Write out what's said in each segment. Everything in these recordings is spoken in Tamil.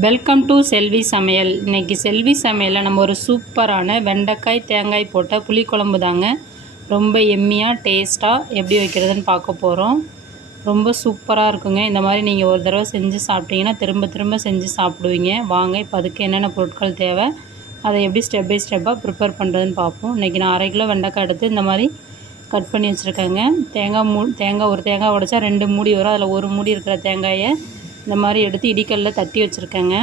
வெல்கம் டு செல்வி சமையல் இன்னைக்கு செல்வி சமையலில் நம்ம ஒரு சூப்பரான வெண்டைக்காய் தேங்காய் போட்ட புளிக்குழம்பு தாங்க. ரொம்ப எம்மியாக டேஸ்ட்டாக எப்படி வைக்கிறதுன்னு பார்க்க போகிறோம் ரொம்ப சூப்பராக இருக்குங்க. இந்த மாதிரி நீங்கள் ஒரு தடவை செஞ்சு சாப்பிட்டீங்கன்னா திரும்ப திரும்ப செஞ்சு சாப்பிடுவீங்க. வாங்க இப்போ அதுக்கு என்னென்ன பொருட்கள் தேவை அதை எப்படி ஸ்டெப் பை ஸ்டெப்பாக ப்ரிப்பேர் பண்ணுறதுன்னு பார்ப்போம். இன்றைக்கி நான் அரை கிலோ வெண்டைக்காய் எடுத்து இந்த மாதிரி கட் பண்ணி வச்சுருக்கேங்க. தேங்காய் மூ தேங்காய் ஒரு தேங்காய் உடைச்சா ரெண்டு மூடி வரும். அதில் ஒரு மூடி இருக்கிற தேங்காயை இந்த மாதிரி எடுத்து இடிக்கல்ல தட்டி வச்சுருக்கேங்க.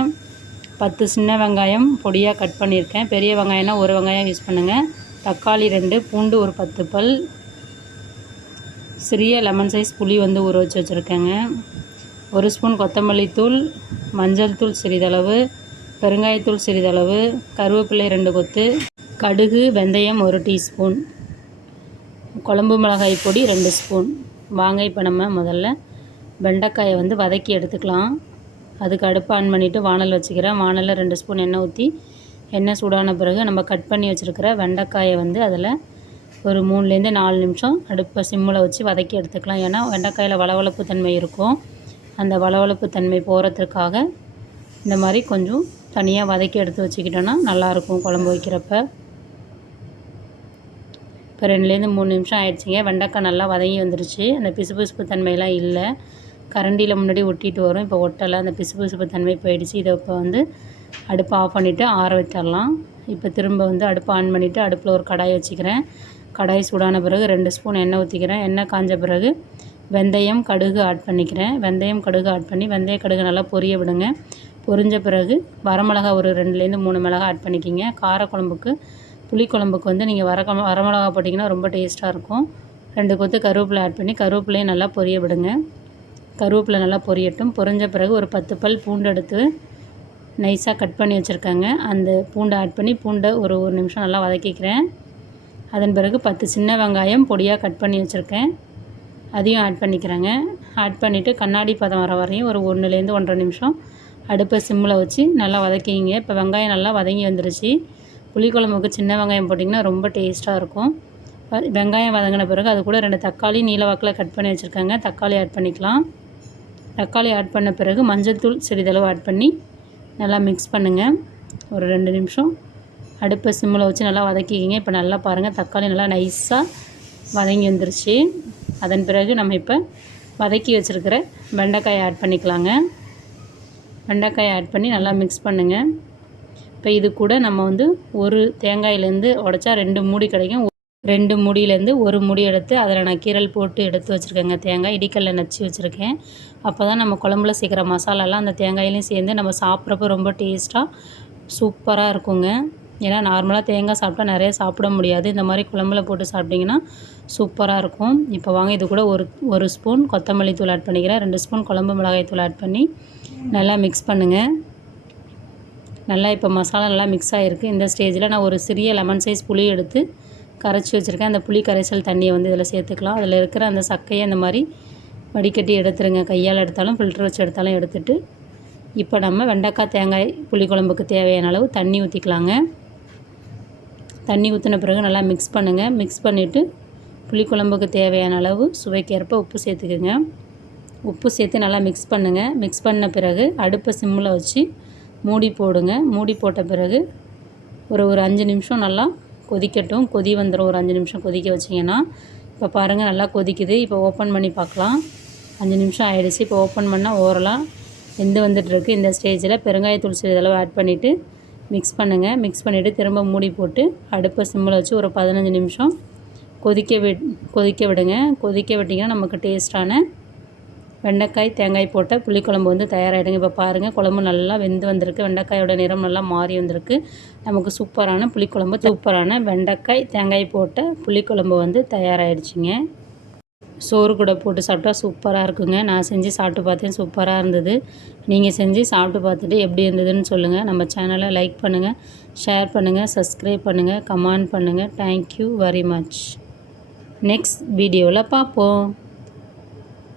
பத்து சின்ன வெங்காயம் பொடியாக கட் பண்ணியிருக்கேன். பெரிய வெங்காயம்னா ஒரு வெங்காயம் யூஸ் பண்ணுங்கள் தக்காளி ரெண்டு பூண்டு ஒரு பத்து பல். சிறிய லெமன் சைஸ் புளி வந்து ஊற வச்சு வச்சுருக்கேங்க. ஒரு ஸ்பூன் கொத்தமல்லி தூள் மஞ்சள் தூள் சிறிதளவு பெருங்காயத்தூள் சிறிதளவு கருவேப்பிலை ரெண்டு கொத்து கடுகு வெந்தயம் ஒரு டீஸ்பூன் குழம்பு மிளகாய் பொடி ரெண்டு ஸ்பூன். வாங்க இப்போ நம்ம முதல்ல வெண்டைக்காயை வந்து வதக்கி எடுத்துக்கலாம். அதுக்கு அடுப்பு ஆன் பண்ணிவிட்டு வானல் வச்சுக்கிறேன். வானலில் ரெண்டு ஸ்பூன் எண்ணெய் ஊற்றி எண்ணெய் சூடான பிறகு நம்ம கட் பண்ணி வச்சுருக்கிற வெண்டைக்காயை வந்து அதில் ஒரு மூணுலேருந்து நாலு நிமிஷம் அடுப்பை சிம்மில் வச்சு வதக்கி எடுத்துக்கலாம். ஏன்னா வெண்டைக்காயில் வளவளப்பு தன்மை இருக்கும். அந்த வளவளப்பு தன்மை போகிறதுக்காக இந்த மாதிரி கொஞ்சம் தனியாக வதக்கி எடுத்து வச்சுக்கிட்டோன்னா நல்லாயிருக்கும் குழம்பு வைக்கிறப்ப. இப்போ ரெண்டுலேருந்து மூணு நிமிஷம் ஆயிடுச்சிங்க. வெண்டைக்காய் நல்லா வதங்கி வந்துருச்சு. அந்த பிசுபிசுப்பு தன்மையெல்லாம் இல்லை. கரண்டியில் முன்னாடி ஒட்டிட்டு வரும். இப்போ ஒட்டலை அந்த பிசுபிசுப்பு தன்மை போயிடுச்சு. இதை இப்போ வந்து அடுப்பை ஆஃப் பண்ணிவிட்டு ஆற வச்சிடலாம். இப்போ திரும்ப வந்து அடுப்பை ஆன் பண்ணிவிட்டு அடுப்பில் ஒரு கடாய் வச்சுக்கிறேன். கடாய் சூடான பிறகு ரெண்டு ஸ்பூன் எண்ணெய் ஊற்றிக்கிறேன் எண்ணெய் காஞ்ச பிறகு வெந்தயம் கடுகு ஆட் பண்ணிக்கிறேன். வெந்தயம் கடுகு ஆட் பண்ணி வெந்தய கடுகு நல்லா பொரிய விடுங்க. பொரிஞ்ச பிறகு வரமிளகா ஒரு ரெண்டுலேருந்து மூணு மிளகா ஆட் பண்ணிக்கிங்க. காரக்குழம்புக்கு புளிக்குழம்புக்கு வந்து நீங்கள் வர வரமிளகா போட்டிங்கன்னா ரொம்ப டேஸ்ட்டாக இருக்கும். ரெண்டு கொத்து கருவேப்பிலை ஆட் பண்ணி கருவேப்பிலையும் நல்லா பொரிய விடுங்க. கருவேப்பிலை நல்லா பொரியட்டும். பொரிஞ்ச பிறகு ஒரு பத்து பல் பூண்டு எடுத்து நைஸாக கட் பண்ணி வச்சுருக்காங்க. அந்த பூண்டை ஆட் பண்ணி பூண்டை ஒரு ஒரு நிமிஷம் நல்லா வதக்கிக்கிறேன். அதன் பிறகு பத்து சின்ன வெங்காயம் பொடியாக கட் பண்ணி வச்சுருக்கேன். அதையும் ஆட் பண்ணிக்கிறேங்க. ஆட் பண்ணிவிட்டு கண்ணாடி பதம் வர வரையும் ஒரு ஒன்றுலேருந்து ஒன்றரை நிமிஷம் அடுப்பை சிம்மில் வச்சு நல்லா வதக்கிங்க இப்போ வெங்காயம் நல்லா வதங்கி வந்துருச்சு. புளிக்குழம்புக்கு சின்ன வெங்காயம் போட்டிங்கன்னா ரொம்ப டேஸ்ட்டாக இருக்கும். வெங்காயம் வதங்கின பிறகு அது கூட ரெண்டு தக்காளி நீல வாக்கில் கட் பண்ணி வச்சுருக்காங்க. தக்காளி ஆட் பண்ணிக்கலாம். தக்காளி ஆட் பண்ண பிறகு மஞ்சள் தூள் சிறிதளவு ஆட் பண்ணி நல்லா மிக்ஸ் பண்ணுங்கள் ஒரு ரெண்டு நிமிஷம். அடுப்பை சிம்மில் வச்சு நல்லா வதக்கிக்கிங்க. இப்போ நல்லா பாருங்கள் தக்காளி நல்லா நைஸாக வதங்கி வந்துருச்சு. அதன் பிறகு நம்ம இப்போ வதக்கி வச்சுருக்கிற வெண்டைக்காயை ஆட் பண்ணிக்கலாங்க. வெண்டைக்காயை ஆட் பண்ணி நல்லா மிக்ஸ் பண்ணுங்கள் இப்போ இது கூட நம்ம வந்து ஒரு தேங்காயிலேருந்து உடச்சா ரெண்டு மூடி கிடைக்கும். ரெண்டு முடியிலேருந்து ஒரு முடி எடுத்து அதில் நான் கீரல் போட்டு எடுத்து வச்சுருக்கேங்க. தேங்காய் இடிக்கல்ல நச்சு வச்சுருக்கேன். அப்போ தான் நம்ம குழம்புல சேர்க்குற மசாலாலாம் அந்த தேங்காயிலையும் சேர்ந்து நம்ம சாப்பிட்றப்ப ரொம்ப டேஸ்ட்டாக சூப்பராக இருக்குங்க. ஏன்னா நார்மலாக தேங்காய் சாப்பிட்டா நிறைய சாப்பிட முடியாது. இந்த மாதிரி குழம்புல போட்டு சாப்பிட்டிங்கன்னா சூப்பராக இருக்கும். இப்போ வாங்க இது கூட ஒரு ஒரு ஸ்பூன் கொத்தமல்லி தூள் ஆட் பண்ணிக்கிறேன். ரெண்டு ஸ்பூன் குழம்பு மிளகாய் தூள் ஆட் பண்ணி நல்லா மிக்ஸ் பண்ணுங்கள் நல்லா இப்போ மசாலா நல்லா மிக்ஸ் ஆகிருக்கு. இந்த ஸ்டேஜில் நான் ஒரு சிறிய லெமன் சைஸ் புளி எடுத்து கரைச்சி வச்சுருக்கேன். அந்த புளி கரைசல் தண்ணியை வந்து இதில் சேர்த்துக்கலாம். அதில் இருக்கிற அந்த சக்கையை அந்த மாதிரி வடிகட்டி எடுத்துருங்க. கையால் எடுத்தாலும் ஃபில்ட்ரு வச்சு எடுத்தாலும் எடுத்துட்டு இப்போ நம்ம வெண்டைக்காய் தேங்காய் புளிக்குழம்புக்கு தேவையான அளவு தண்ணி ஊற்றிக்கலாங்க தண்ணி ஊற்றின பிறகு நல்லா மிக்ஸ் பண்ணுங்கள் மிக்ஸ் பண்ணிவிட்டு புளிக்குழம்புக்கு தேவையான அளவு சுவைக்கேற்ப உப்பு சேர்த்துக்குங்க. உப்பு சேர்த்து நல்லா மிக்ஸ் பண்ணுங்கள் மிக்ஸ் பண்ண பிறகு அடுப்பை சிம்மில் வச்சு மூடி போடுங்க. மூடி போட்ட பிறகு ஒரு ஒரு அஞ்சு நிமிஷம் நல்லா கொதிக்கட்டும். கொதி வந்துடும் ஒரு அஞ்சு நிமிஷம் கொதிக்க வச்சிங்கன்னா இப்போ பாருங்கள் நல்லா கொதிக்குது. இப்போ ஓப்பன் பண்ணி பார்க்கலாம். அஞ்சு நிமிஷம் ஆகிடுச்சு இப்போ ஓப்பன் பண்ணால் ஓரலாக வெந்து வந்துட்டுருக்கு. இந்த ஸ்டேஜில் பெருங்காயத்தூள் சிறிதளவு ஆட் பண்ணிவிட்டு மிக்ஸ் பண்ணுங்கள் மிக்ஸ் பண்ணிவிட்டு திரும்ப மூடி போட்டு அடுப்பை சிம்மில் வச்சு ஒரு பதினஞ்சு நிமிஷம் கொதிக்க விட் கொதிக்க விடுங்க. கொதிக்க விட்டிங்கன்னா நமக்கு டேஸ்ட்டான வெண்டைக்காய் தேங்காய் போட்ட புளிக்குழம்பு வந்து தயாராகிடுங்க இப்போ பாருங்கள் குழம்பு நல்லா வெந்து வந்திருக்கு. வெண்டைக்காயோட நிறம் நல்லா மாறி வந்திருக்கு. நமக்கு சூப்பரான புளிக்குழம்பு சூப்பரான வெண்டைக்காய் தேங்காய் போட்ட புளிக்குழம்பு வந்து தயாராகிடுச்சிங்க சோறு கூட போட்டு சாப்பிட்டா சூப்பராக இருக்குங்க. நான் செஞ்சு சாப்பிட்டு பார்த்தேன் சூப்பராக இருந்தது. நீங்கள் செஞ்சு சாப்பிட்டு பார்த்துட்டு எப்படி இருந்ததுன்னு சொல்லுங்கள் நம்ம சேனலை லைக் பண்ணுங்கள் ஷேர் பண்ணுங்கள் சப்ஸ்கிரைப் பண்ணுங்கள் கமெண்ட் பண்ணுங்கள் தேங்க்யூ வெரி மச் நெக்ஸ்ட் வீடியோவில் பார்ப்போம்.